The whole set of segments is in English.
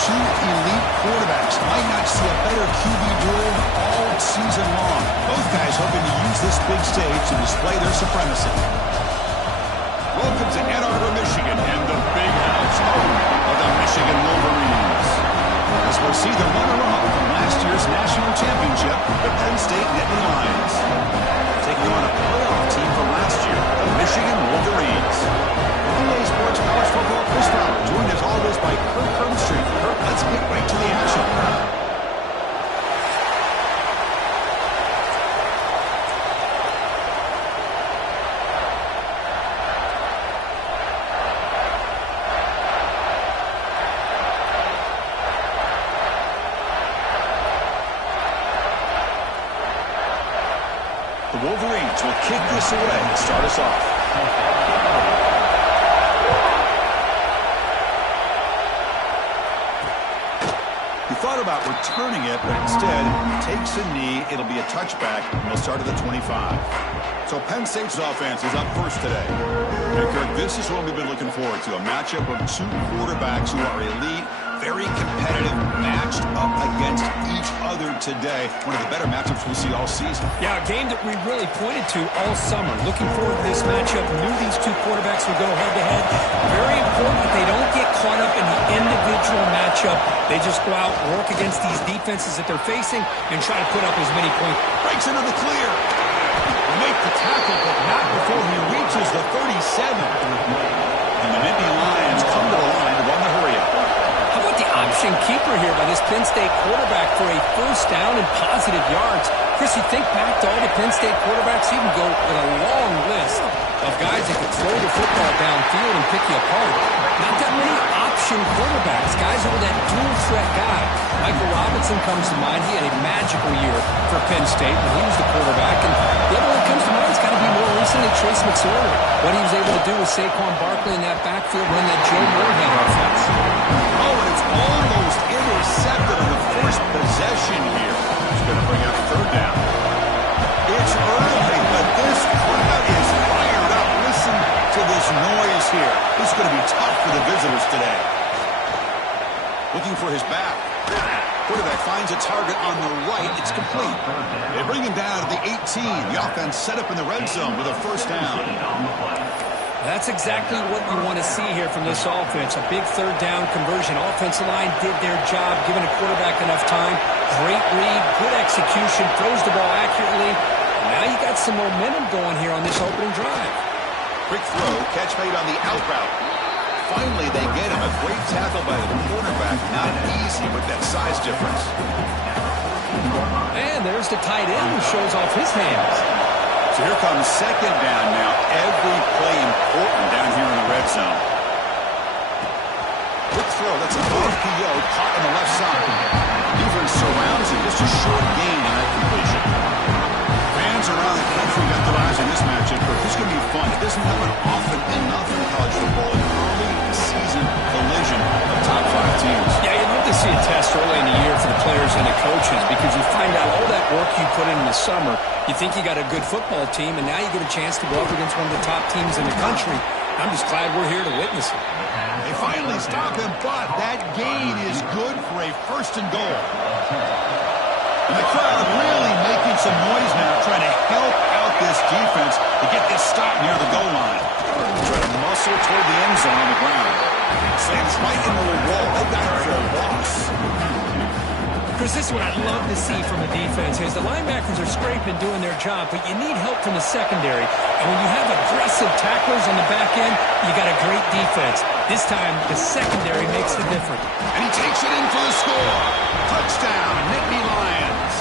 two elite quarterbacks. Might not see a better QB duel all season long. Both guys hoping to use this big stage to display their supremacy. Welcome to Ann Arbor, Michigan, and the big house home of the Michigan Wolverines. As we'll see the runner-up from last year's national championship, the Penn State Nittany Lions. Taking on a playoff team from last year, the Michigan Wolverines. EA Sports College Football Chris Fowler, joined as always by Kirk Hermstreet. Kirk, let's get right to the action. The Wolverines will kick this away to start us off. He thought about returning it, but instead takes a knee. It'll be a touchback, and he'll start at the 25. So Penn State's offense is up first today. And Kirk, this is what we've been looking forward to, a matchup of two quarterbacks who are elite, very competitive, matched up against each other today. One of the better matchups we'll see all season. Yeah, a game that we really pointed to all summer. Looking forward to this matchup. Knew these two quarterbacks would go head-to-head. Very important that they don't get caught up in the individual matchup. They just go out, work against these defenses that they're facing, and try to put up as many points. Breaks into the clear. Make the tackle, but not before he reaches the 37. And the Nittany Lions come to the line to run the hurry-up. How about the option keeper here by this Penn State quarterback for a first down and positive yards? Chris, you think back to all the Penn State quarterbacks, you can go with a long list of guys that can throw the football downfield and pick you apart. Not that many option quarterbacks, guys who are that dual threat guy. Michael Robinson comes to mind. He had a magical year for Penn State when he was the quarterback. And the other one that comes to mind has got to be more recently Trace McSorley. What he was able to do with Saquon Barkley in that backfield, run that Joe Moorhead offense. Oh, and it's almost intercepted on the first possession here. He's going to bring up third down. It's early, but this crowd is fired up. Listen to this noise here. This is going to be tough for the visitors today. Looking for his back. Quarterback finds a target on the right. It's complete. They bring him down to the 18. The offense set up in the red zone with a first down. That's exactly what you want to see here from this offense. A big third down conversion. Offensive line did their job, giving a quarterback enough time. Great read, good execution, throws the ball accurately. And now you got some momentum going here on this opening drive. Quick throw, catch made on the out route. Finally, they get him. A great tackle by the quarterback. Not easy with that size difference. And there's the tight end who shows off his hands. So here comes second down now. Every play important down here in the red zone. Quick throw. That's an RPO caught on the left side. Defense surrounds him. Just a short gain on that completion. Fans around the country got their eyes on this matchup, but this is going to be fun. It doesn't happen often enough in college football. An early season collision of top 5 teams. Yeah, you'd love to see a test early in the year for the players and the coaches because you find out all that work you put in the summer. You think you got a good football team, and now you get a chance to go up against one of the top teams in the country. I'm just glad we're here to witness it. They finally stop him, but that gain is good for a first and goal. And the crowd really making some noise now, trying to help out this defense to get this stop near the goal line. Try to muscle toward the end zone on the ground. Slams right into the wall. They got it for a loss. Chris, this is what I'd love to see from a defense is the linebackers are scraping, doing their job, but you need help from the secondary. And when you have aggressive tacklers on the back end, you got a great defense. This time, the secondary makes the difference. And he takes it in for the score. Touchdown, Nittany Lions.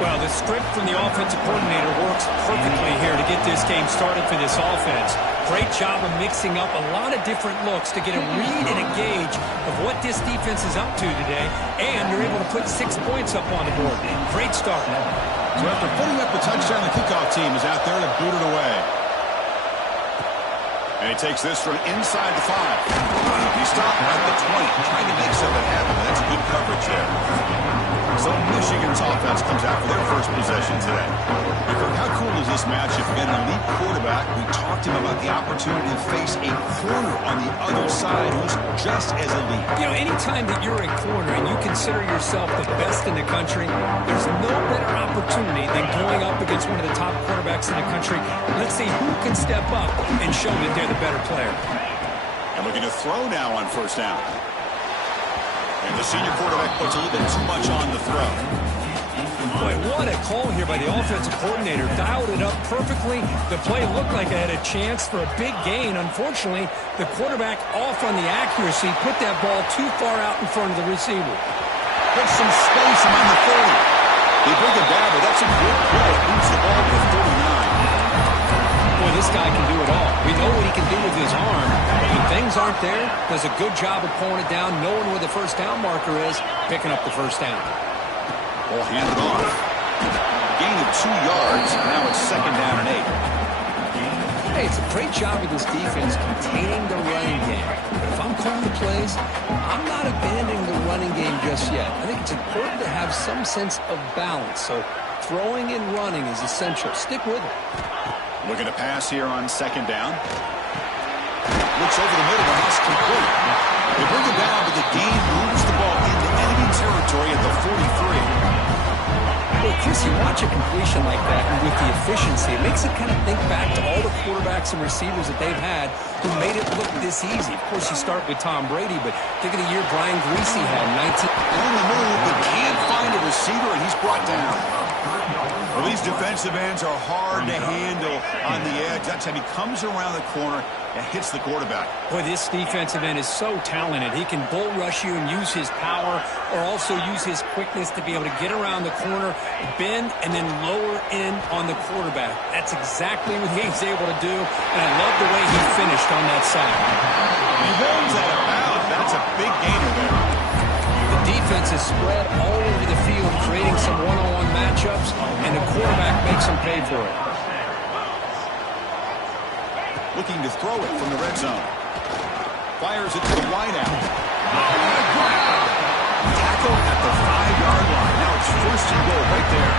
Well, the script from the offensive coordinator works perfectly here to get this game started for this offense. Great job of mixing up a lot of different looks to get a read and a gauge of what this defense is up to today, and you're able to put 6 points up on the board. Great start. So after putting up the touchdown, the kickoff team is out there to boot it away. And he takes this from inside the 5. He's stop at the 20, trying to make something happen. That's good coverage there. So Michigan's offense comes out for their first possession today. Kirk, how cool is this matchup? You got an elite quarterback. We talked to him about the opportunity to face a corner on the other side who's just as elite. You know, anytime that you're a corner and you consider yourself the best in the country, there's no better opportunity than going up against one of the top quarterbacks in the country. Let's see who can step up and show that they're the better player. And looking to throw now on first down. And the senior quarterback puts a little bit too much on the throw. Boy, what a call here by the offensive coordinator. Dialed it up perfectly. The play looked like it had a chance for a big gain. Unfortunately, the quarterback off on the accuracy, put that ball too far out in front of the receiver. Put some space around the 30. They bring it down, but that's a good play. Moves the ball to 39. Boy, this guy can do it all. We know what he can do with his arm. But when things aren't there, does a good job of pulling it down, knowing where the first down marker is, picking up the first down. Ball handed off. Gain of 2 yards. Now it's second down and 8. Hey, it's a great job of this defense containing the running game. But if I'm calling the plays, I'm not abandoning the running game just yet. I think it's important to have some sense of balance. So throwing and running is essential. Stick with it. Looking to pass here on second down. Looks over the middle, and that's complete. They bring it down, but the game moves the ball into enemy territory at the 43. Well, Chris, you watch a completion like that, and with the efficiency, it makes it kind of think back to all the quarterbacks and receivers that they've had who made it look this easy. Of course, you start with Tom Brady, but think of the year Brian Greasy had, 19. On the move, but can't find a receiver, and he's brought down. Well, these defensive ends are hard to handle on the edge. That time he comes around the corner and hits the quarterback. Boy, this defensive end is so talented. He can bull rush you and use his power, or also use his quickness to be able to get around the corner, bend, and then lower in on the quarterback. That's exactly what he's able to do, and I love the way he finished on that sack. He holds that about. That's a big gainer there. The defense is spread all over the field, creating some one-on-one matchups, and the quarterback makes them pay for it. Looking to throw it from the red zone. Fires it to the wideout. Tackle at the 5-yard line. Now it's first and goal right there.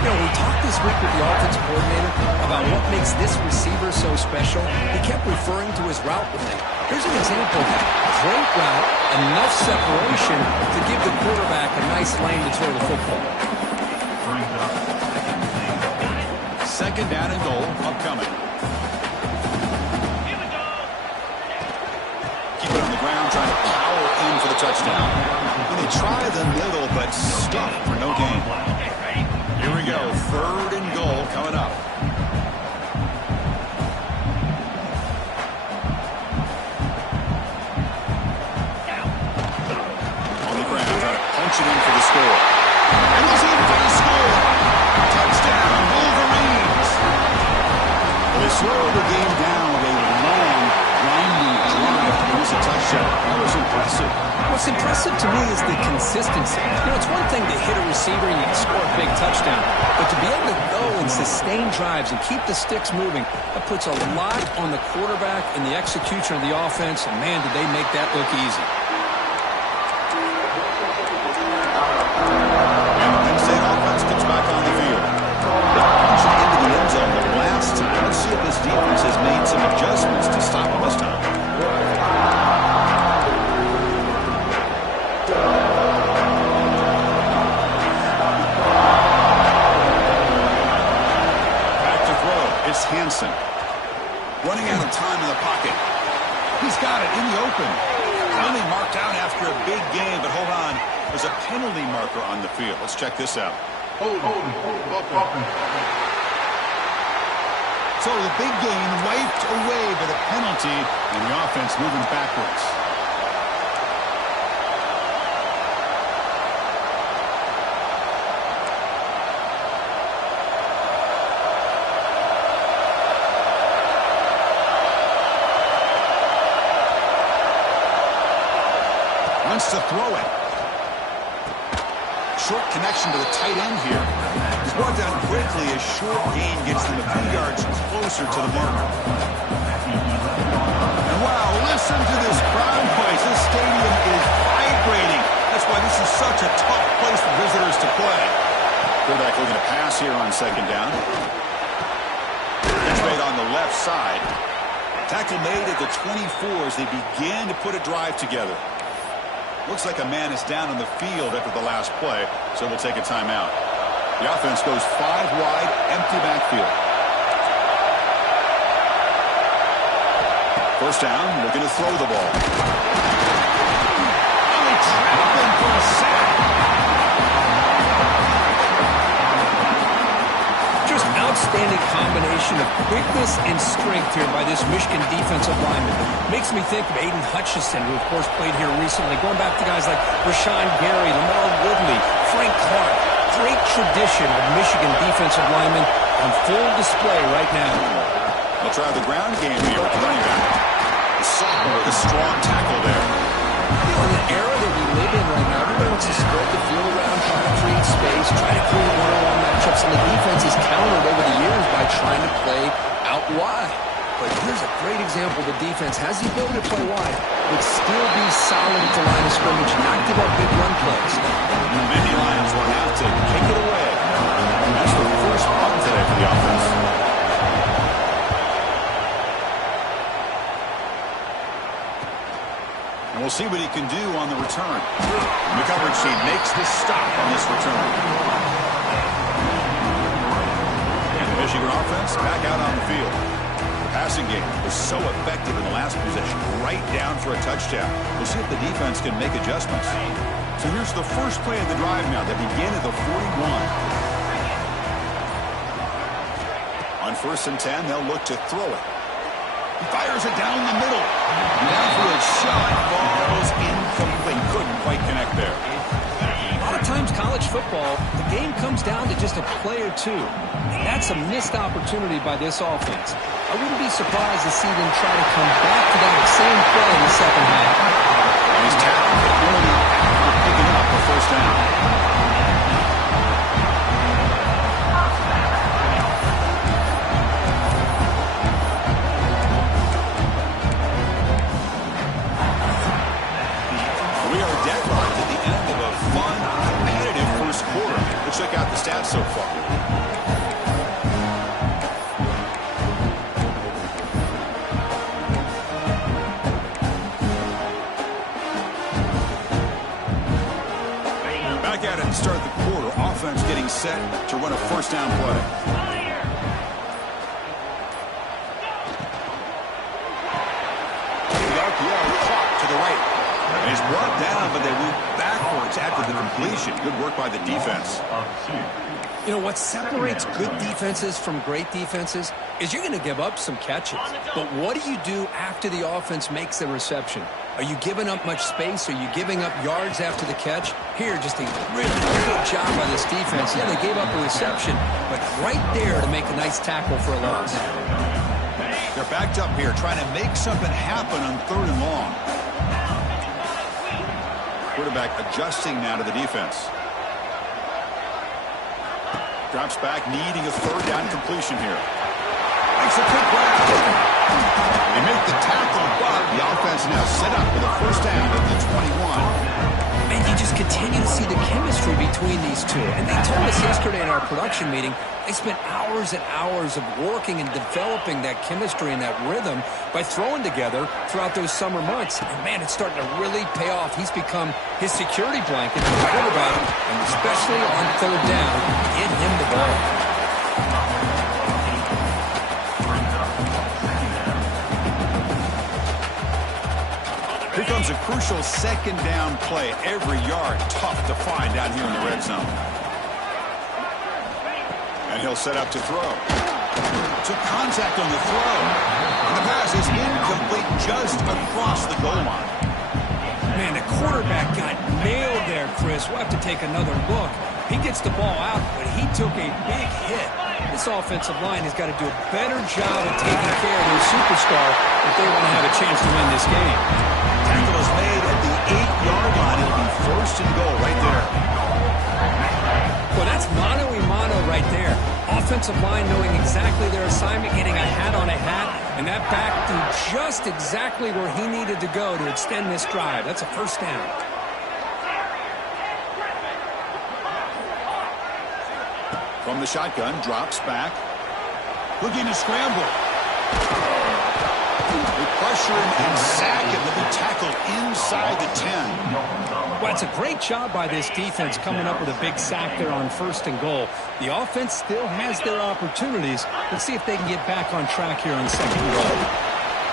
You know, we talked this week with the offensive coordinator about what makes this receiver so special. He kept referring to his route running. Here's an example of that. Great route, enough separation to give the quarterback a nice lane to throw the football. Second down and goal upcoming. Keep it on the ground, trying to power in for the touchdown. And they try the middle, but stuck for no gain. Here we go, third and goal coming up. On the ground, trying to punch it in for the score. And he's in for the score. Touchdown, Wolverines. They slow the game down with a long, grinding drive to produce a touchdown. That was impressive. What's impressive to me is the consistency. You know, it's one thing to hit a receiver and you can score a big touchdown, but to be able to go and sustain drives and keep the sticks moving, that puts a lot on the quarterback and the execution of the offense, and man, did they make that look easy. And the Penn State offense gets back on the field. They punched it into the end zone the last time. Let's see if this defense has made some adjustments to stop them this time. Hansen running out of time in the pocket. He's got it in the open. Only marked out after a big game, but hold on. There's a penalty marker on the field. Let's check this out. So the big game wiped away by the penalty, and the offense moving backwards. Wants to throw it. Short connection to the tight end here. He's brought down quickly as short gain gets them a few yards closer to the marker. And wow, listen to second down. It's made on the left side. Tackle made at the 24 as they began to put a drive together. Looks like a man is down on the field after the last play, so we'll take a timeout. The offense goes 5 wide, empty backfield. First down, looking to throw the ball. And they trap him for a sack. Just outstanding combination of quickness and strength here by this Michigan defensive lineman. Makes me think of Aiden Hutchinson, who of course played here recently. Going back to guys like Rashawn Gary, Lamar Woodley, Frank Clark. Great tradition of Michigan defensive linemen on full display right now. They'll try the ground game here with the running back. The sophomore with a strong tackle there. In the era that we live in right now, everybody wants to spread the field around, try to create space, try to create one-on-one matchups, and the defense is countered over the years by trying to play out wide. But here's a great example. The defense has the ability to play wide, but still be solid at the line of scrimmage, not give up big run plays. The Nittany Lions will have to kick it away. That's the first punt today for the offense. And we'll see what he can do on the return. The coverage team makes the stop on this return. And the Michigan offense back out on the field. The passing game was so effective in the last possession, right down for a touchdown. We'll see if the defense can make adjustments. So here's the first play of the drive now. They begin at the 41. On 1st and 10, they'll look to throw it. He fires it down the middle. Down for a shot. Falls incomplete. Couldn't quite connect there. A lot of times college football, the game comes down to just a play or two. That's a missed opportunity by this offense. I wouldn't be surprised to see them try to come back to that same play in the second half. And he's tackled after picking up a first down. We are deadlocked at the end of a fun, competitive first quarter. Let's check out the stats so far. Start the quarter, offense getting set to run a first down play. The RPO caught to the right. And he's brought down, but they went backwards after the completion. Good work by the defense. You know, what separates good defenses from great defenses is you're going to give up some catches. But what do you do after the offense makes the reception? Are you giving up much space? Are you giving up yards after the catch? Here, just a really good job by this defense. Yeah, they gave up a reception, but right there to make a nice tackle for a loss. They're backed up here, trying to make something happen on 3rd and long. Quarterback adjusting now to the defense. Drops back, needing a 3rd down completion here. Makes a quick grab. They make the tackle, but the offense now set up with a first down at the 21. Man, you just continue to see the chemistry between these two. And they told us yesterday in our production meeting, they spent hours and hours of working and developing that chemistry and that rhythm by throwing together throughout those summer months. And man, it's starting to really pay off. He's become his security blanket for the quarterback, and especially on 3rd down, get him the ball. Here comes a crucial 2nd down play. Every yard tough to find down here in the red zone. And he'll set up to throw. Took contact on the throw. And the pass is incomplete just across the goal line. Man, the quarterback got nailed there, Chris. We'll have to take another look. He gets the ball out, but he took a big hit. This offensive line has got to do a better job of taking care of their superstar if they want to have a chance to win this game. Tackle is made at the 8-yard line. It'll be 1st and goal right there. Well, that's mano-a-mano right there. Offensive line knowing exactly their assignment, getting a hat on a hat, and that back through just exactly where he needed to go to extend this drive. That's a first down. From the shotgun, drops back. Looking to scramble. They pressure him and sack him. He'll be tackled inside the 10. Well, it's a great job by this defense coming up with a big sack there on 1st and goal. The offense still has their opportunities. Let's see if they can get back on track here on 2nd and goal.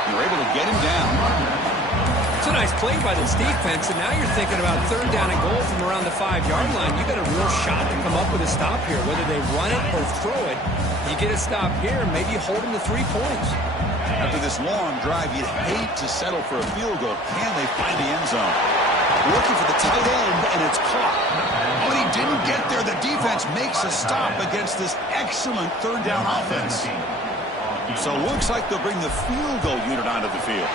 You're able to get him down. It's a nice play by this defense, and now you're thinking about 3rd down and goal from around the 5-yard line. You got a real shot to come up with a stop here. Whether they run it or throw it, you get a stop here, maybe hold them to 3 points. After this long drive, you'd hate to settle for a field goal. Can they find the end zone? Looking for the tight end, and it's caught. Oh, he didn't get there. The defense makes a stop against this excellent 3rd down offense. So it looks like they'll bring the field goal unit onto the field.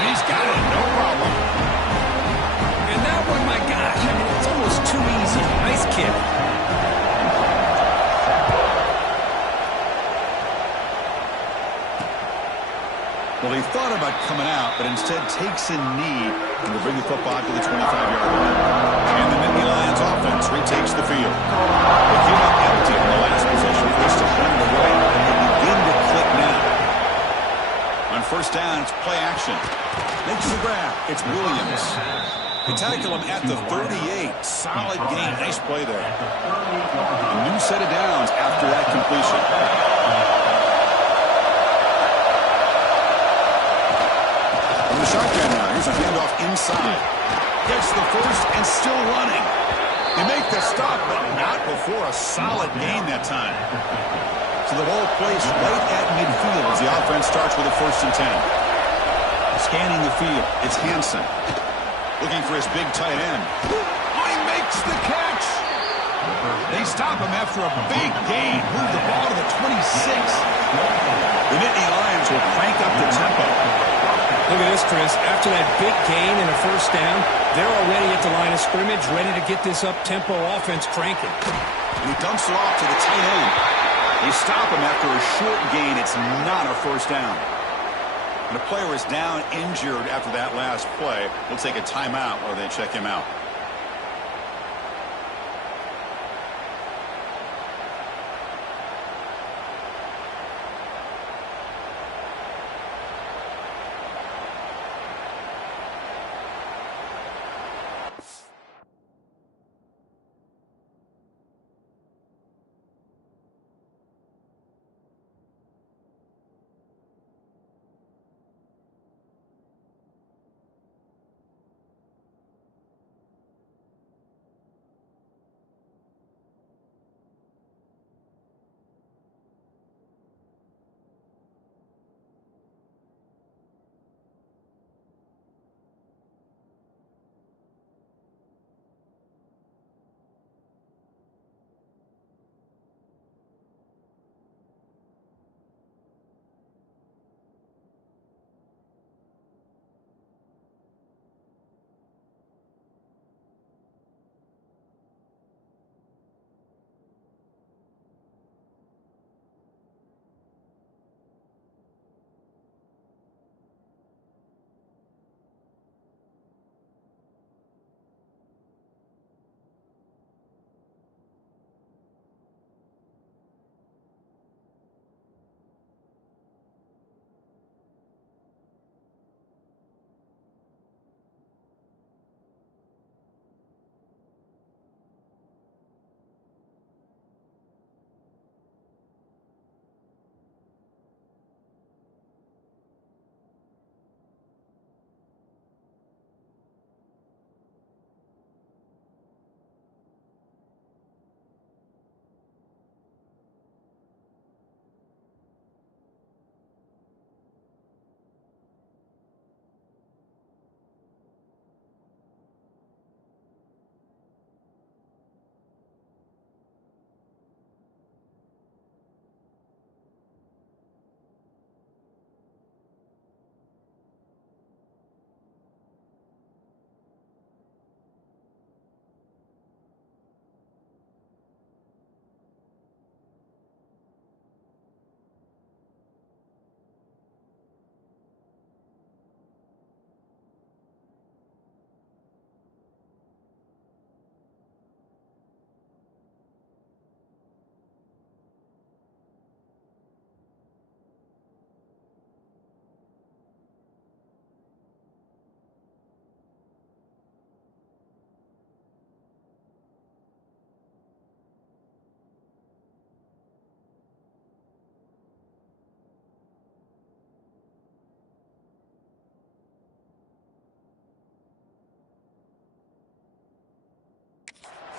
And he's got it, no problem. And that one, my gosh, I mean, it's almost too easy. Nice kick. Well, he thought about coming out, but instead takes a knee and will bring the football to the 25-yard line. And the Nittany Lions offense retakes the field. They came up empty in the last possession for us to run the right, and they begin to click now. On 1st down, it's play action. Makes the grab. It's Williams. They tackle him at the 38. Solid gain. Nice play there. A new set of downs after that completion. The shotgun now. Here's a handoff inside. Gets the 1st and still running. They make the stop, but not before a solid gain that time. So the ball placed right at midfield as the offense starts with a 1st and 10. Scanning the field, it's Hansen. Looking for his big tight end. Oh, he makes the catch. They stop him after a big gain. Move the ball to the 26. The Nittany Lions will crank up the tempo. Look at this, Chris. After that big gain and a 1st down, they're already at the line of scrimmage, ready to get this up-tempo offense cranking. And he dumps it off to the tight end. They stop him after a short gain. It's not a 1st down. And the player is down injured after that last play. We'll take a timeout while they check him out.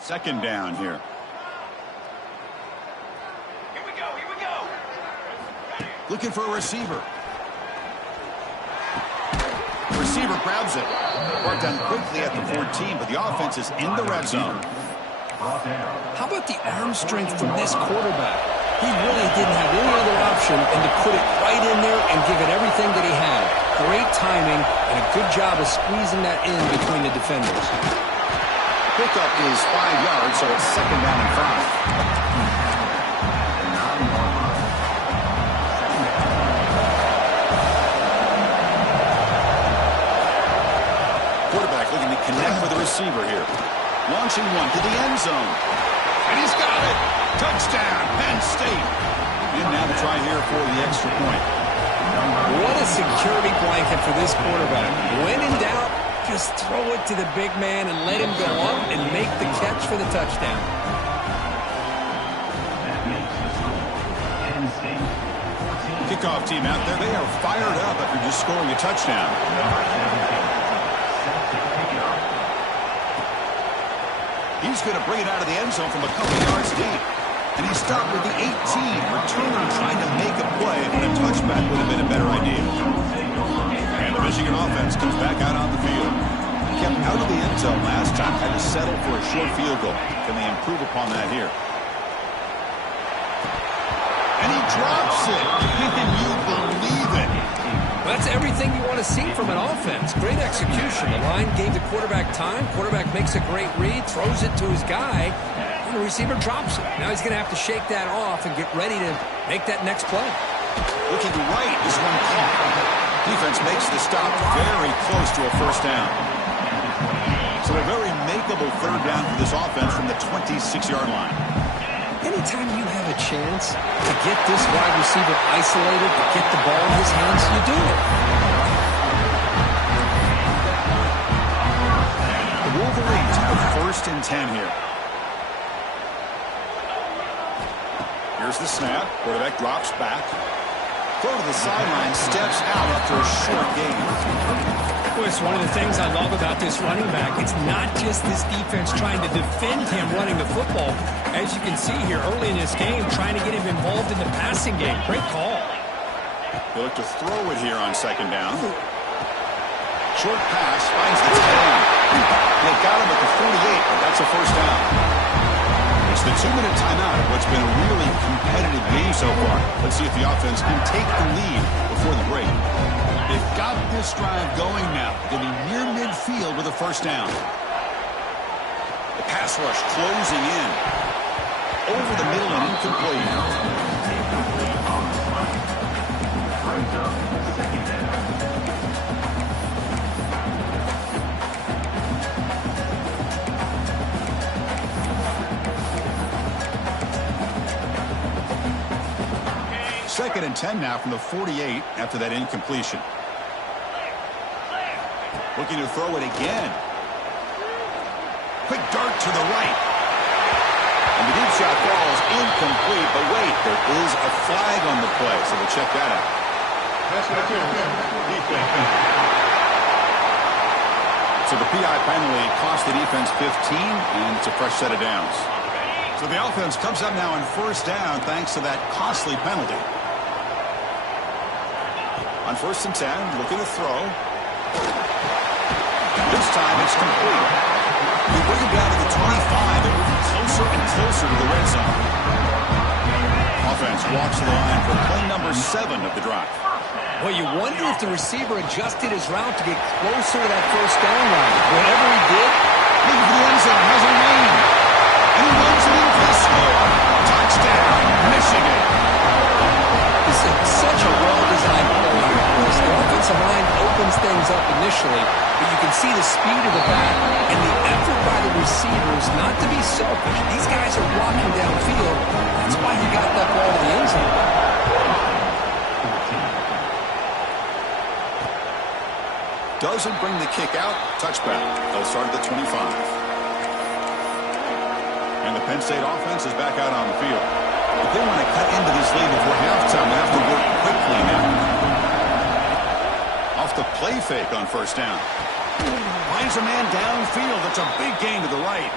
Second down here. Here we go. Looking for a receiver. Receiver grabs it. Brought down quickly at the 14, but the offense is in the red zone. How about the arm strength from this quarterback? He really didn't have any other option than to put it right in there and give it everything that he had. Great timing and a good job of squeezing that in between the defenders. Pickup is 5 yards, so it's second down and 5. Quarterback looking to connect with the receiver here. Launching one to the end zone. And he's got it. Touchdown, Penn State. And now to try here for the extra point. What a security blanket for this quarterback. When in doubt, just throw it to the big man and let him go up and make the catch for the touchdown. Kickoff team out there. They are fired up after just scoring a touchdown. He's going to bring it out of the end zone from a couple yards deep. And he stopped with the 18. Returner trying to make a play, but a touchback would have been a better idea. And the Michigan offense comes back out on the field. Kept out of the end zone last time. Had to settle for a short field goal. Can they improve upon that here? And he drops it. Can you believe it? That's everything you want to see from an offense. Great execution. The line gave the quarterback time. Quarterback makes a great read, throws it to his guy, and the receiver drops it. Now he's going to have to shake that off and get ready to make that next play. Looking right, this one caught. Defense makes the stop very close to a first down. So a very makeable third down for this offense from the 26-yard line. Anytime you have a chance to get this wide receiver isolated, to get the ball in his hands, you do it. The Wolverines have first and 10 here. Here's the snap. Quarterback drops back. Throw to the sideline, steps out after a short gain. Well, it's one of the things I love about this running back. It's not just this defense trying to defend him running the football. As you can see here early in this game, trying to get him involved in the passing game. Great call. They look to throw it here on second down. Short pass finds the 10. They got him at the 48, but that's a first down. It's the 2-minute timeout of what's been a really competitive game so far. Let's see if the offense can take the lead before the break. They've got this drive going now. They'll be near midfield with a first down. The pass rush closing in. Over the middle and incomplete. Second and 10 now from the 48 after that incompletion. Looking to throw it again. Quick dart to the right. And the deep shot falls incomplete. But wait, there is a flag on the play, so we'll check that out. So the PI penalty cost the defense 15, and it's a fresh set of downs. So the offense comes up now on first down thanks to that costly penalty. On first and 10, looking to throw. This time it's complete. We bring it down to the 25. They're moving closer and closer to the red zone. Offense walks the line for play number 7 of the drive. Well, you wonder if the receiver adjusted his route to get closer to that first down line. Whatever he did, looking for the end zone, has a lane. And he runs it in for the score. Touchdown, Michigan. This is such a well-designed play here. The offensive line opens things up initially, but you can see the speed of the back and the effort by the receivers not to be selfish. These guys are blocking downfield. That's why he got that ball to the end zone. Doesn't bring the kick out. Touchback. They'll start at the 25. And the Penn State offense is back out on the field. But they want to cut into this lead before halftime. They have to work quickly now. off the play fake on first down. Finds a man downfield. That's a big gain to the right.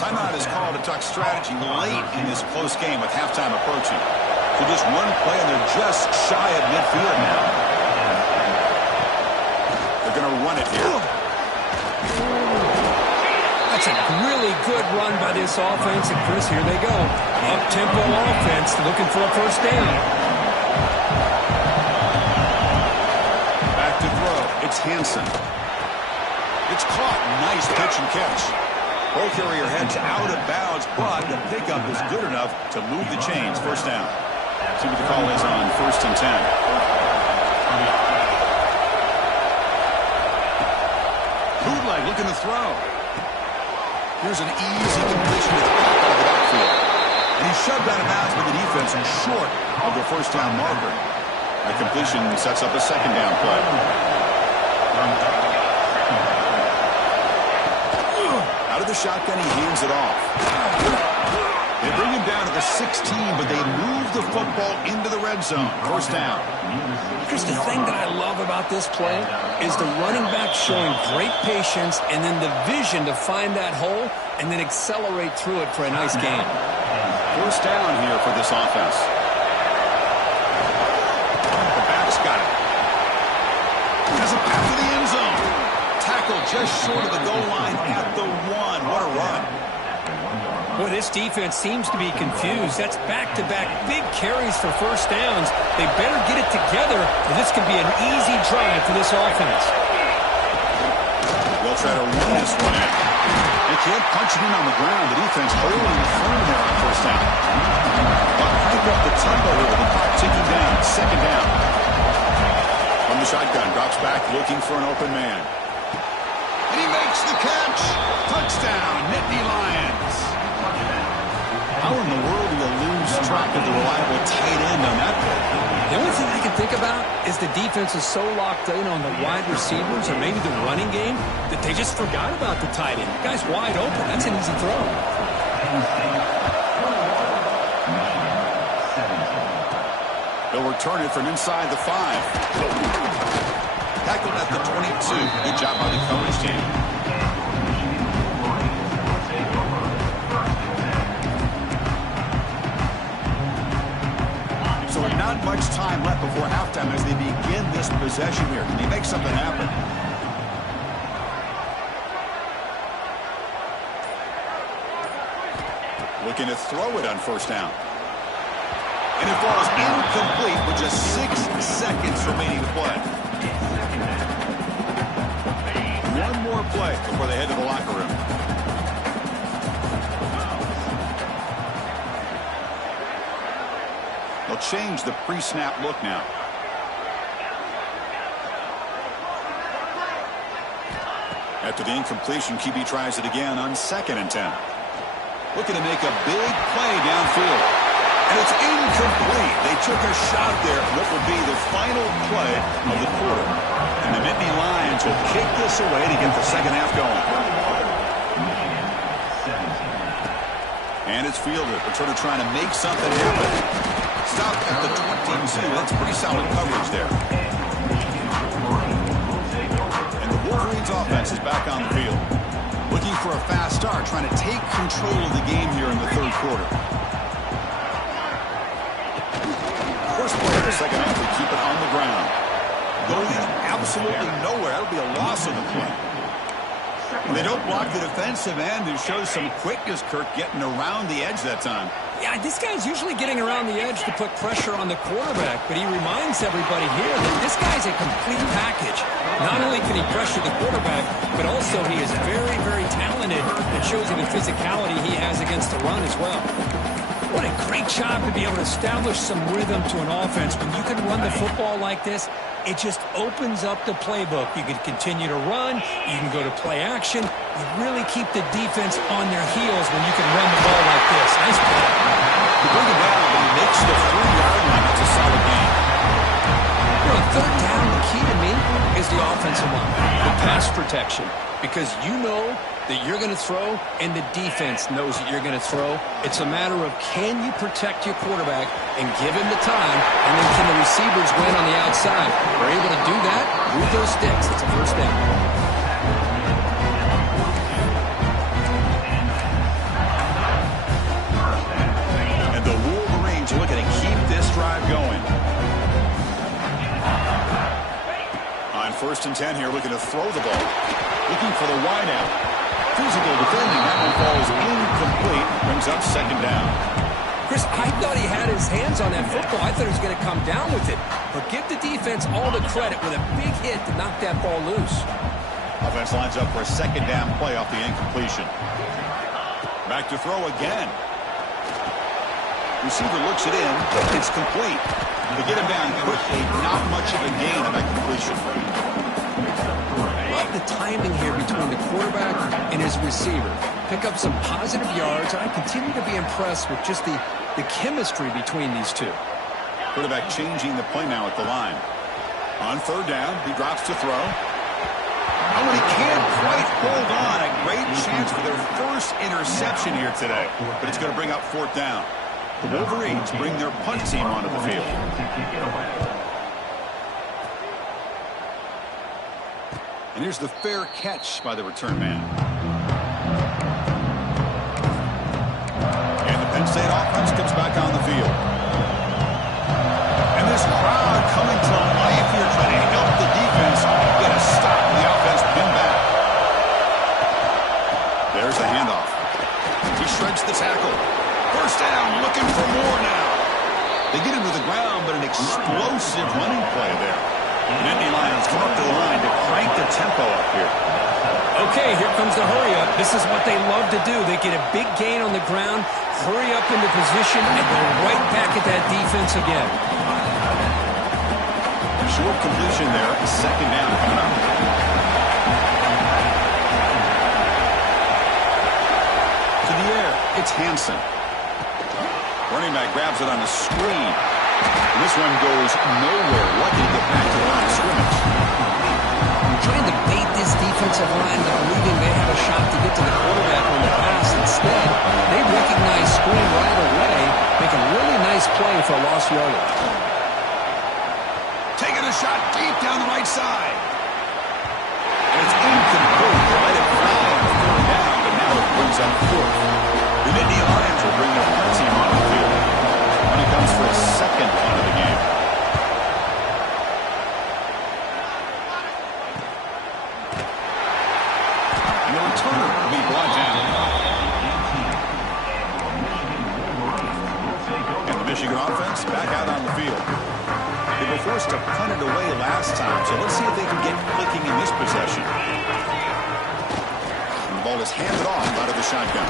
Timeout is called to talk strategy late in this close game with halftime approaching. So just one play, and they're just shy of midfield now. They're going to run it here. That's a really good run by this offense. And, Chris, here they go. Up-tempo offense looking for a first down. Back to throw. It's Hansen. It's caught. Nice pitch and catch. Ball carrier heads out of bounds, but the pickup is good enough to move the chains. First down. See what the call is on 1st and 10. Bootleg looking to throw. Here's an easy completion to the back out of the backfield. And he's shoved out of bounds by the defense and short of the first down marker. That completion sets up a second down play. Out of the shotgun, he hands it off. They bring him down to the 16, but they move the football into the red zone. First down. Chris, the thing that I love about this play is the running back showing great patience and then the vision to find that hole and then accelerate through it for a nice gain. First down here for this offense. The back's got it. Has a pass to the end zone. Tackle just short of the goal line at the 1. What a run. Boy, this defense seems to be confused. That's back-to-back big carries for first downs. They better get it together, or this could be an easy drive for this offense. They'll try to run this one in. They can't punch it in on the ground. The defense holding firm there on first down. They'll crank up the tempo here with the clock ticking down. Second down. From the shotgun, drops back looking for an open man. And he makes the catch. Touchdown, Nittany Lions. How in the world do you lose track of the reliable tight end on that play? The only thing I can think about is the defense is so locked in on the wide receivers or maybe the running game that they just forgot about the tight end. The guy's wide open. That's an easy throw. They'll return it from inside the 5. Tackled at the 22. Good job by the coverage team. So not much time left before halftime as they begin this possession here. Can they make something happen? Looking to throw it on first down. And it falls incomplete with just 6 seconds remaining to play. One more play before they head to the locker room. They'll change the pre-snap look now. After the incompletion, QB tries it again on 2nd and 10. Looking to make a big play downfield. And it's incomplete. They took a shot there at what would be the final play of the quarter. And the Nittany Lions will kick this away to get the second half going. And it's fielded. Returner trying to make something happen. Stop at the 22. That's pretty solid coverage there. And the Wolverines offense is back on the field. Looking for a fast start, trying to take control of the game here in the third quarter. First play of the second half, they keep it on the ground. Going absolutely nowhere. That'll be a loss of the play. And they don't block the defensive end, who shows some quickness, Kirk, getting around the edge that time. Yeah, this guy's usually getting around the edge to put pressure on the quarterback, but he reminds everybody here that this guy's a complete package. Not only can he pressure the quarterback, but also he is very, very talented. It shows you the physicality he has against the run as well. What a great job to be able to establish some rhythm to an offense. When you can run the football like this, it just opens up the playbook. You can continue to run. You can go to play action. You really keep the defense on their heels when you can run the ball like this. Nice play. You bring it down and he makes the 3-yard line. That's a solid game. You know, third down, the key to me is the offensive line, the pass protection, because you know that you're going to throw and the defense knows that you're going to throw. It's a matter of can you protect your quarterback and give him the time, and then can the receivers win on the outside? If we're able to do that, Move those sticks. It's a first down. And the Wolverines looking to keep this drive going. On 1st and 10 here, looking to throw the ball. Looking for the wide out. Physical defending. That one falls incomplete. Brings up 2nd down. Chris, I thought he had his hands on that football. I thought he was going to come down with it. But give the defense all the credit with a big hit to knock that ball loose. Offense lines up for a 2nd down play off the incompletion. Back to throw again. Receiver looks it in. It's complete. To get him down quickly, not much of a gain on that completion. Love the timing here between the quarterback and his receiver. Pick up some positive yards. I continue to be impressed with just the chemistry between these two. Quarterback changing the play now at the line. On 3rd down, he drops to throw. Oh, and he can't quite hold on. A great chance for their first interception here today. But it's going to bring up 4th down. The Wolverines bring their punt team onto the field. And here's the fair catch by the return man. And the Penn State offense comes back on the field. And this crowd coming to life here, trying to help the defense get a stop. The offense pinned back. There's the handoff. He shreds the tackle. 1st down, looking for more now. They get him to the ground, but an explosive running play there. Nittany Lions come up to the line to crank the tempo up here. Okay, here comes the hurry up. This is what they love to do. They get a big gain on the ground, hurry up into position, and go right back at that defense again. Short completion there, 2nd down coming up. To the air, it's Hansen. Running back grabs it on the screen. And this one goes nowhere. Lucky to get back to the line of scrimmage. Trying to bait this defensive line, believing they have a shot to get to the quarterback on the pass. Instead, they recognize screen right away, make a really nice play for a lost yardage. Taking a shot deep down the right side. And it's incomplete. They let it fly on 3rd down, but now it brings up 4th. The Nittany Lions will bring their punt team on the field when it comes for a 2nd punt of the game. And the returner will be brought down. And the Michigan offense back out on the field. They were forced to punt it away last time, so let's see if they can get clicking in this possession. And the ball is handed off out of the shotgun.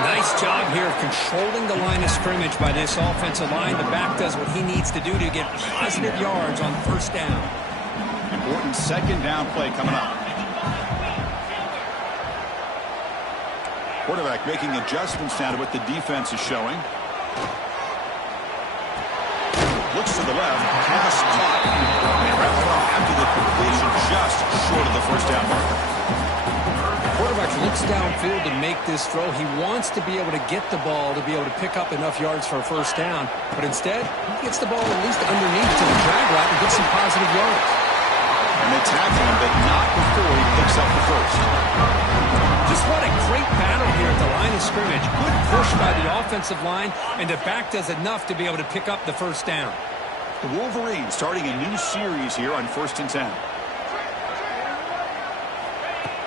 Nice job here of controlling the line of scrimmage by this offensive line. The back does what he needs to do to get positive yards on 1st down. Important 2nd down play coming up. Quarterback making adjustments now to what the defense is showing. Looks to the left, pass caught. And wrapped it up after the completion just short of the 1st down marker. Quarterback looks downfield to make this throw. He wants to be able to get the ball to be able to pick up enough yards for a 1st down. But instead, he gets the ball at least underneath to the drag route and gets some positive yards. And they tackle him, but not before he picks up the 1st. Just what a great battle here at the line of scrimmage. Good push by the offensive line, and the back does enough to be able to pick up the 1st down. The Wolverines starting a new series here on 1st and 10.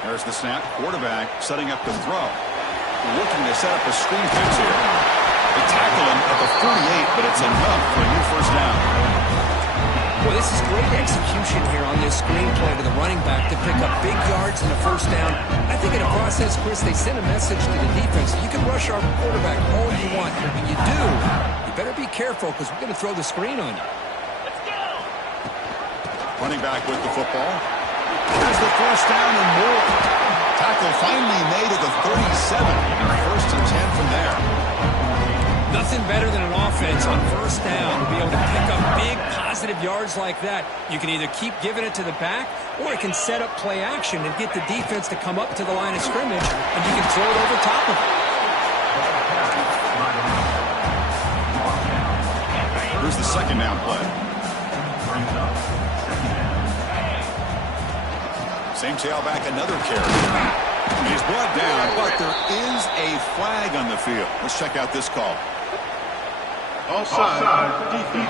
There's the snap. Quarterback setting up the throw. Looking to set up a screen pass here. They tackle him at the 48, but it's enough for a new 1st down. Well, this is great execution here on this screen play to the running back to pick up big yards and a 1st down. I think in a process, Chris, they sent a message to the defense. You can rush our quarterback all you want, but when you do, you better be careful because we're going to throw the screen on you. Running back with the football. Has the 1st down and more. Tackle finally made at the 37. 1st and 10 from there. Nothing better than an offense on 1st down to be able to pick up big positive yards like that. You can either keep giving it to the back, or it can set up play action and get the defense to come up to the line of scrimmage, and you can throw it over top of it. Here's the 2nd down play. Same tailback, another carry. He's brought down, but there is a flag on the field. Let's check out this call. Offside, defense.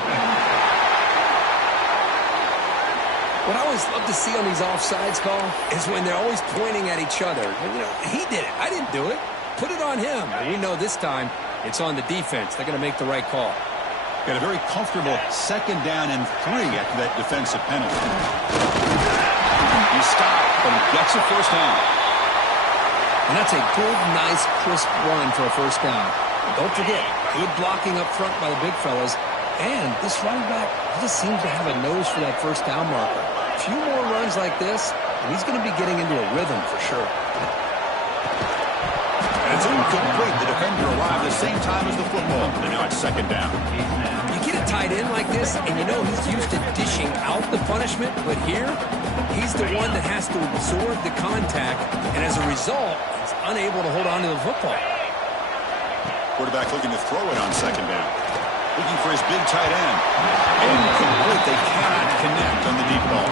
What I always love to see on these offsides call is when they're always pointing at each other. You know, he did it. I didn't do it. Put it on him. And we know this time it's on the defense. They're going to make the right call. Got a very comfortable 2nd down and 3 after that defensive penalty. He stopped, but he gets a first down. And that's a good, nice, crisp run for a first down. Don't forget, good blocking up front by the big fellas. And this running back, he just seems to have a nose for that first down marker. A few more runs like this, and he's going to be getting into a rhythm for sure. And it's incomplete. The defender arrived at the same time as the football. And now it's 2nd down. You get a tight end like this, and you know he's used to dishing out the punishment, but here, he's the one that has to absorb the contact, and as a result, he's unable to hold on to the football. Quarterback looking to throw it on 2nd down. Looking for his big tight end. Incomplete. They cannot connect on the deep ball.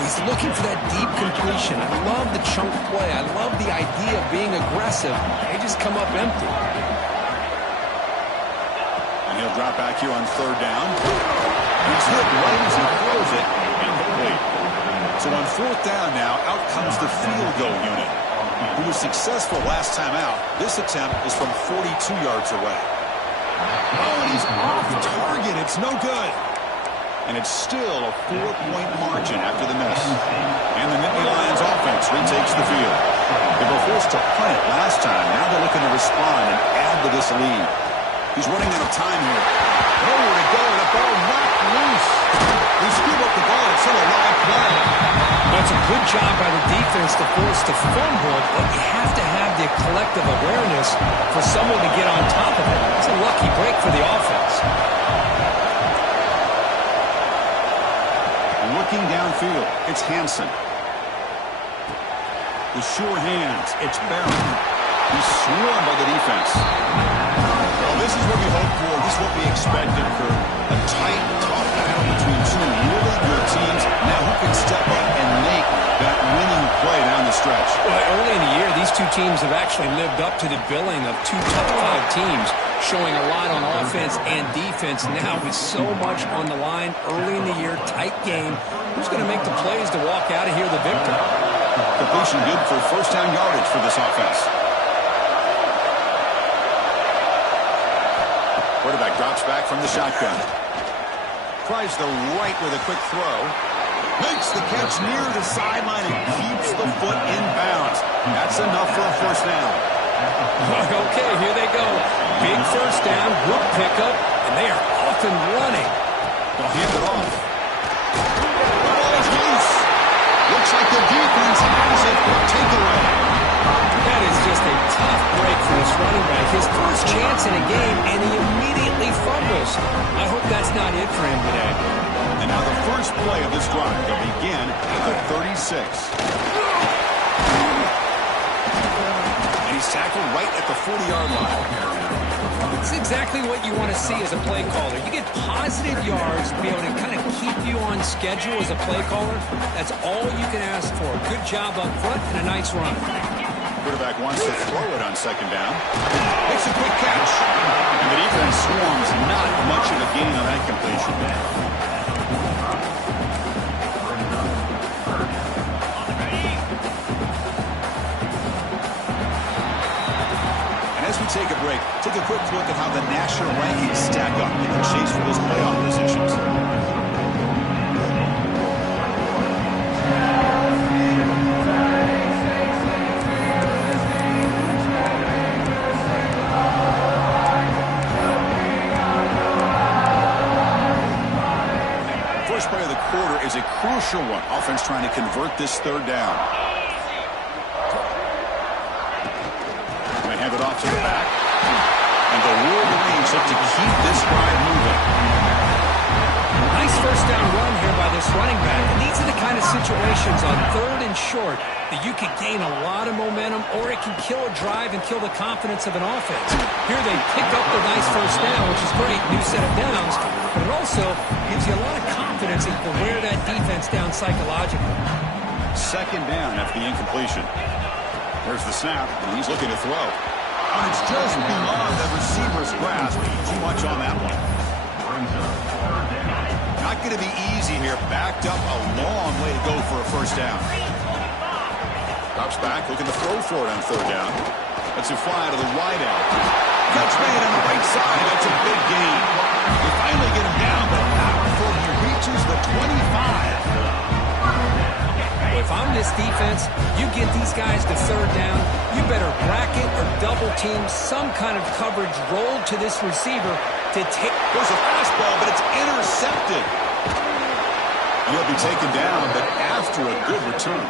He's looking for that deep completion. I love the chunk play. I love the idea of being aggressive. They just come up empty. And he'll drop back here on 3rd down. He's hit right as he throws it. Incomplete. So on 4th down now, out comes the field goal unit. Who was successful last time out. This attempt is from 42 yards away. Oh, and he's off target. It's no good. And it's still a 4-point margin after the miss. And the Nittany Lions offense retakes the field. They were forced to punt it last time. Now they're looking to respond and add to this lead. He's running out of time here. Nowhere to go. The ball knocked loose. They scoop up the ball. It's still a live play. That's a good job by the defense to force the fumble, but you have to have the collective awareness for someone to get on top of it. It's a lucky break for the offense. Looking downfield, it's Hansen. With sure hands, it's Barron. He's swarmed by the defense. Well, this is what we hope for. This is what we expected for a tight, tough battle between two really good teams. Now who can step up and make that winning play down the stretch? Well, early in the year, these two teams have actually lived up to the billing of 2 top 5 teams, showing a lot on offense and defense. Now with so much on the line early in the year, tight game, who's going to make the plays to walk out of here the victor? Completion good for first down yardage for this offense. Quarterback drops back from the shotgun. Tries the right with a quick throw. Makes the catch near the sideline and keeps the foot in bounds. That's enough for a first down. Okay, here they go. Big first down, good pickup, and they are off and running. They'll hand it off. The ball is loose. Looks like the defense has it for takeaway. That is just a tough break for this running back. His first chance in a game, and he immediately fumbles. I hope that's not it for him today. And now the first play of this drive will begin at the 36. And he's tackled right at the 40-yard line. It's exactly what you want to see as a play caller. You get positive yards to be able to kind of keep you on schedule as a play caller. That's all you can ask for. Good job up front and a nice run. Quarterback wants to throw it on 2nd down. Makes a quick catch. And the defense swarms. Not much of a gain on that completion. And as we take a break, take a quick look at how the national rankings stack up in the chase for those playoff positions. First play of the quarter is a crucial one. Offense trying to convert this 3rd down. They hand it off to the back. And the Wolverines look to keep this drive moving. Nice first down run here by this running back. And these are the kind of situations on 3rd and short that you can gain a lot of momentum, or it can kill a drive and kill the confidence of an offense. Here they pick up the nice first down, which is great, new set of downs, but it also gives you a lot of confidence that you can wear that defense down psychologically. Second down after the incompletion. There's the snap, and he's looking to throw. And it's just beyond the receiver's grasp. Too much on that one. Not going to be easy here. Backed up a long way to go for a first down. Drops back, looking to throw for it on third down. Let's it fly to the wide out. Catch made on the right side. That's a big gain. They finally get him down, but not before he reaches the 25. If I'm this defense, you get these guys to third down, you better bracket or double team some kind of coverage rolled to this receiver to take. There's a fastball, but it's intercepted. And he'll be taken down, but after a good return.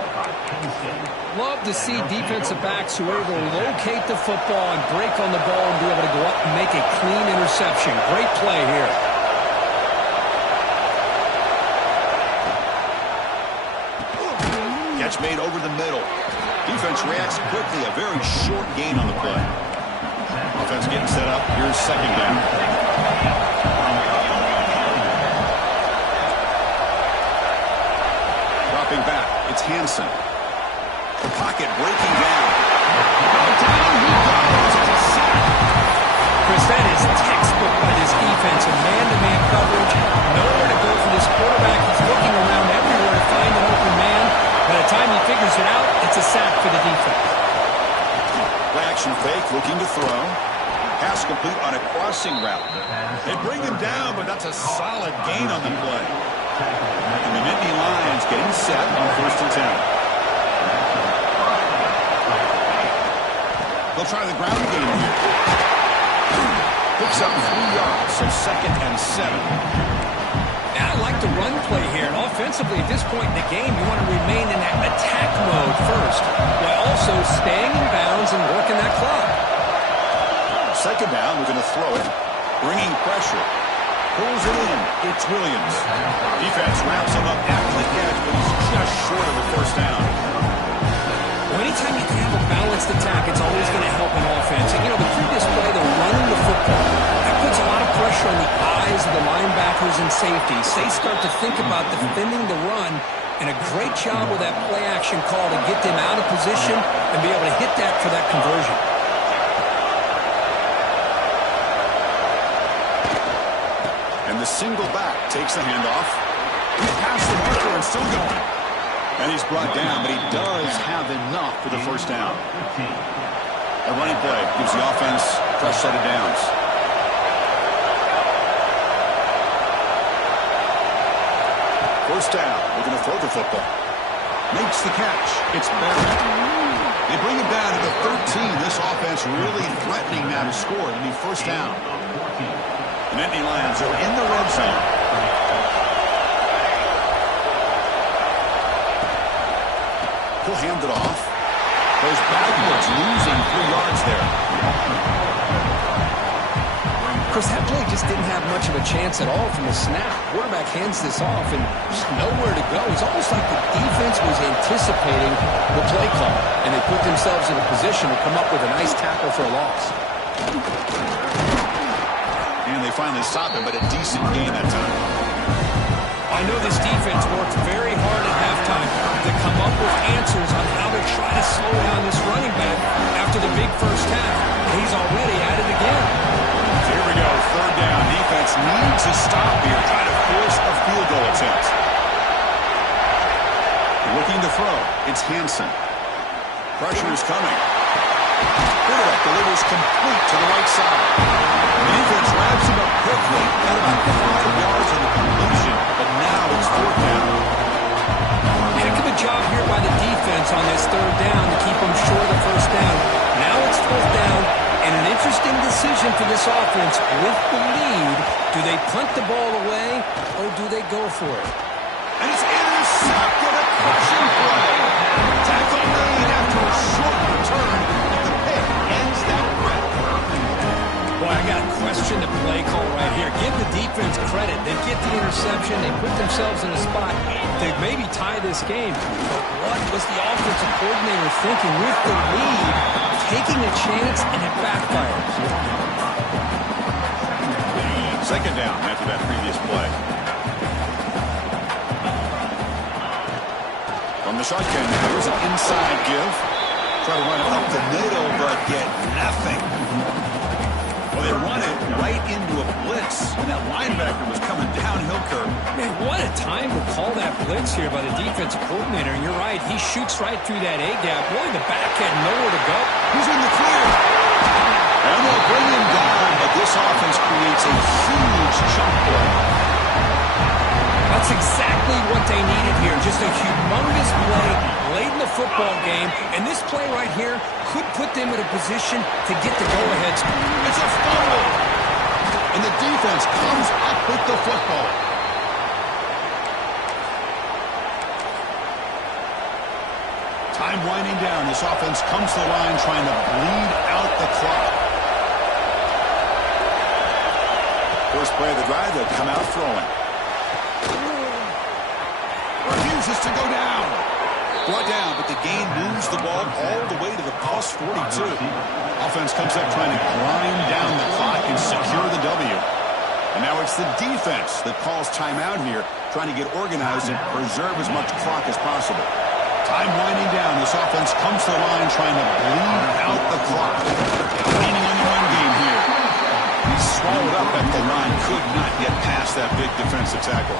Love to see defensive backs who are able to locate the football and break on the ball and be able to go up and make a clean interception. Great play here. Catch made over the middle. Defense reacts quickly. A very short gain on the play. Offense getting set up. Here's second down. Dropping back. It's Hansen. The pocket breaking down. Down he goes. It's a sack. Chris, that is textbook by this defense. A man-to-man coverage. Nowhere to go for this quarterback. He's looking around everywhere to find an open man. By the time he figures it out, it's a sack for the defense. Play action fake, looking to throw. Pass complete on a crossing route. They bring him down, but that's a solid gain on the play. And the Nittany Lions getting set on first and 10. They'll try the ground game here. Picks up 3 yards, so second and 7. Now I like the run play here, and offensively at this point in the game, you want to remain in that attack mode first, while also staying in bounds and working that clock. Second down, we're going to throw it, bringing pressure. Pulls it in, it's Williams. Defense wraps him up after the catch, but he's just short of the first down. Well, anytime you can have a balanced attack, it's always going to help an offense. And, you know, the previous play, they're running the football. That puts a lot of pressure on the eyes of the linebackers and safeties. They start to think about defending the run, and a great job with that play-action call to get them out of position and be able to hit that for that conversion. And the single back takes the handoff. He's past the marker and still going. And he's brought down, but he does have enough for the first down. A running play gives the offense a fresh set of downs. First down, we're going to throw the football. Makes the catch. It's Barrett. They bring him down to the 13. This offense really threatening now to score. It'll be first down. The Nittany Lions are in the red zone. He'll hand it off. Goes backwards, losing 3 yards there. Chris, that play just didn't have much of a chance at all from the snap. Quarterback hands this off and just nowhere to go. It's almost like the defense was anticipating the play call, and they put themselves in a position to come up with a nice tackle for a loss. And they finally stop him, but a decent gain that time. I know this defense worked very hard at halftime to come up with answers on how to try to slow down this running back after the big first half. He's already at it again. Here we go, third down. Defense needs a stop here, trying to force a field goal attempt. Looking to throw. It's Hansen. Pressure is coming. Quarterback delivers complete to the right side. The defense wraps him up quickly at about 5 yards of the completion, but now it's fourth down. Heck of a job here by the defense on this third down to keep them short of the first down. Now it's fourth down, and an interesting decision for this offense. With the lead, do they punt the ball away, or do they go for it? And it's intercepted, a crushing play. Tackle made after a short return, and the pick ends that threat. Boy, I got to question the play call right here. Give the defense credit. They get the interception. They put themselves in a spot to maybe tie this game. But what was the offensive coordinator thinking with the lead, taking a chance, and it backfires? Second down after that previous play. From From the shotgun now, here's an inside give. Try to run it up the middle, but get nothing. Well, they run it right into a blitz, and that linebacker was coming downhill curve. Man, what a time to call that blitz here by the defensive coordinator. And you're right, he shoots right through that A-gap. Really, the back had nowhere to go. He's in the clear. And they'll bring him down, but this offense creates a huge chunk play. That's exactly what they needed here. Just a humongous play late in the football game. And this play right here could put them in a position to get the go-ahead score. It's a fumble. And the defense comes up with the football. Time winding down. This offense comes to the line trying to bleed out the clock. First play of the drive, they'll come out throwing. Refuses to go down. Brought down, but the gain moves the ball all the way to the plus 42. Offense comes up trying to grind down the clock and secure the W. And now it's the defense that calls timeout here, trying to get organized and preserve as much clock as possible. Time winding down. This offense comes to the line trying to bleed out the clock. Leaning on the run game here. He's swallowed up at the line. Could not get past that big defensive tackle.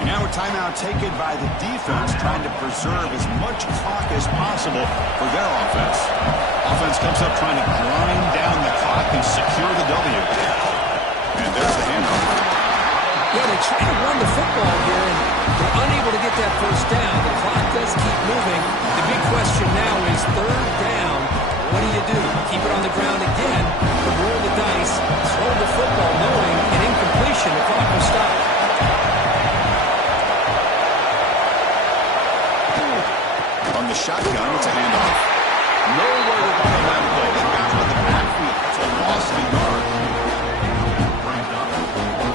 And now a timeout taken by the defense, trying to preserve as much clock as possible for their offense. Offense comes up trying to grind down the clock and secure the W. And there's the handoff. Yeah, they try to run the football here, and they're unable to get that first down. The clock does keep moving. The big question now is third down. What do? Keep it on the ground again, roll the dice, throw the football, knowing an incompletion, the clock will stop. On the shotgun, it's a handoff. Nowhere to run on that play. They got him in the backfield. It's a loss of yard.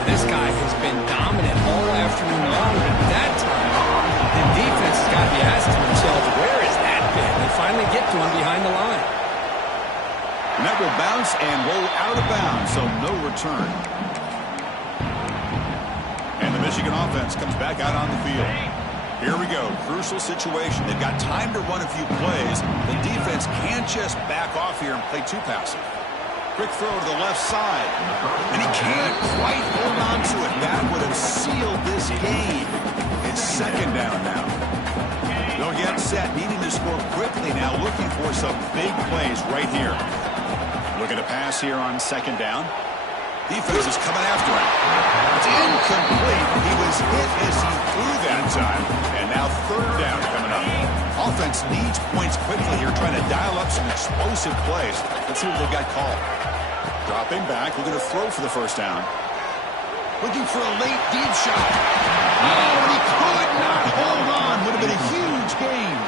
This guy has been dominant all afternoon long, but at that time, the defense has got to be asking themselves, where has that been? They finally get to him behind the line. And that will bounce and roll out of bounds, so no return. And the Michigan offense comes back out on the field. Here we go. Crucial situation. They've got time to run a few plays. The defense can't just back off here and play too passive. Quick throw to the left side. And he can't quite hold on to it. That would have sealed this game. It's second down now. They'll get set, needing to score quickly now, looking for some big plays right here. Looking to pass here on second down. Defense is coming after him. It's incomplete. He was hit as he threw that time. And now third down coming up. Offense needs points quickly here, trying to dial up some explosive plays. Let's see what they've got called. Dropping back, looking to throw for the first down. Looking for a late deep shot. Oh, and he could not hold on. Would have been a huge gain.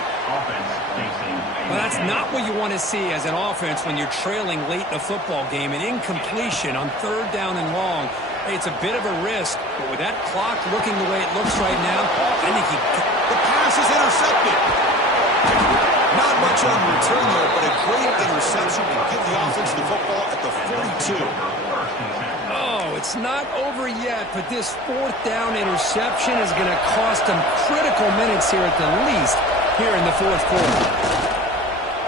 Well, that's not what you want to see as an offense when you're trailing late in a football game. An incompletion on third down and long. Hey, it's a bit of a risk, but with that clock looking the way it looks right now, I think the pass is intercepted. Not much on return there, but a great interception to give the offense the football at the 42. Oh, it's not over yet, but this fourth down interception is going to cost them critical minutes here at the least here in the fourth quarter.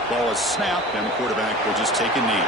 Ball is snapped, and the quarterback will just take a knee.